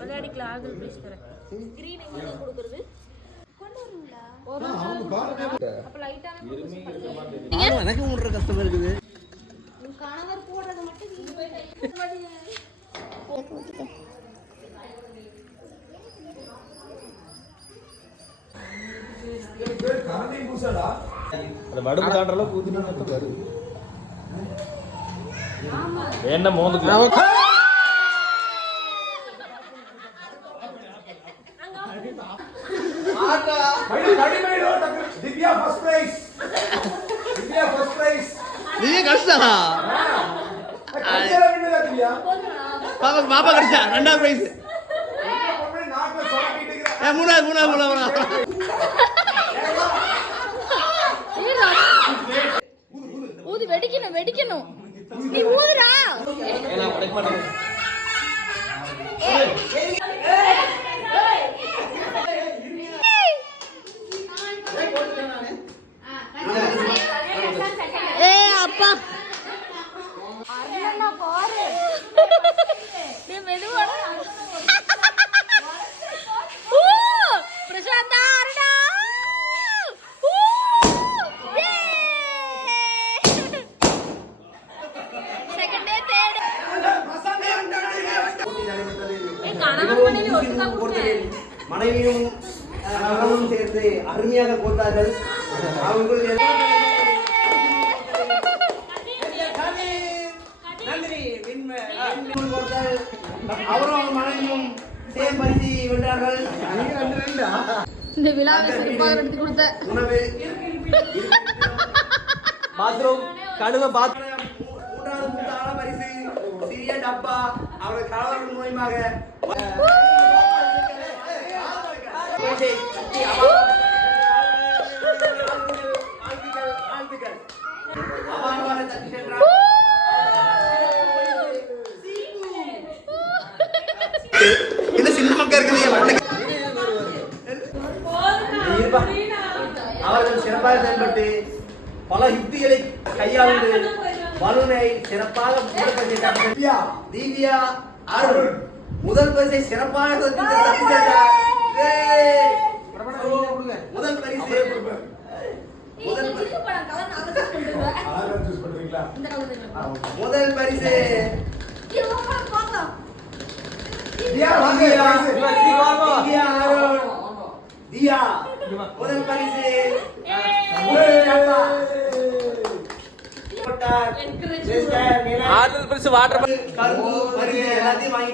விளையாடிக்கலாம் ஆறுதல் பிரைஸ் தரேன். கிரீன் எங்க கொடுக்குறது கொண்டு வரீங்களா? அப்ப லைட்டான எனக்கு மூடுற கஷ்டமா இருக்குது. உன் கணவர் போடுறது மட்டும் நீ போயிட்டு அந்த வடுப்பு தாண்டற அளவுக்கு ஊத்தினா மட்டும் வரும். என்ன மோந்துக்கு Divya first prize. Divya first prize. நீ கஷ்டா. கல்யாணம் பண்ணல திவ்யா. பாப்பா கஷ்டா. ரெண்டாவது பிரைஸ். நாக்குல சொலக்கிட்டு இருக்கற. மூணாவது. ஊதி வெடிக்கணும். நீ ஊதுடா. நான் படைக்க மாட்டேன். அப்பா அண்ணா பாரு. நீ மெதுவா பிரசாந்தா அருணா. செகண்ட் டே தேர்ட் மனைவியும் கணவனும் சேர்ந்து அருமையாக போட்டார்கள். அவரும் மனைவியும் சேம் பரிசு வென்றார்கள். இந்த விழாவை சிறப்பாக நடத்தி கொடுத்த உணவு பாத்ரூம் கடுவ பாத்ரூம் மூன்றாவது பரிசு சிறிய டப்பா அவர்கள் கணவர்கள் மூலமாக என்ன சின்ன மக்கள் இருக்குது. அவர்கள் சிறப்பாக செயல்பட்டு பல யுக்திகளை கையாண்டு பலூனை சிறப்பாக திவ்யா அருண் முதல் பரிசை சிறப்பாக முதல் பரிசு முதல் பரிசு தியா முதல் பரிசு ஆறுதல் பரிசு வாட்டர் எல்லாத்தையும் வாங்கி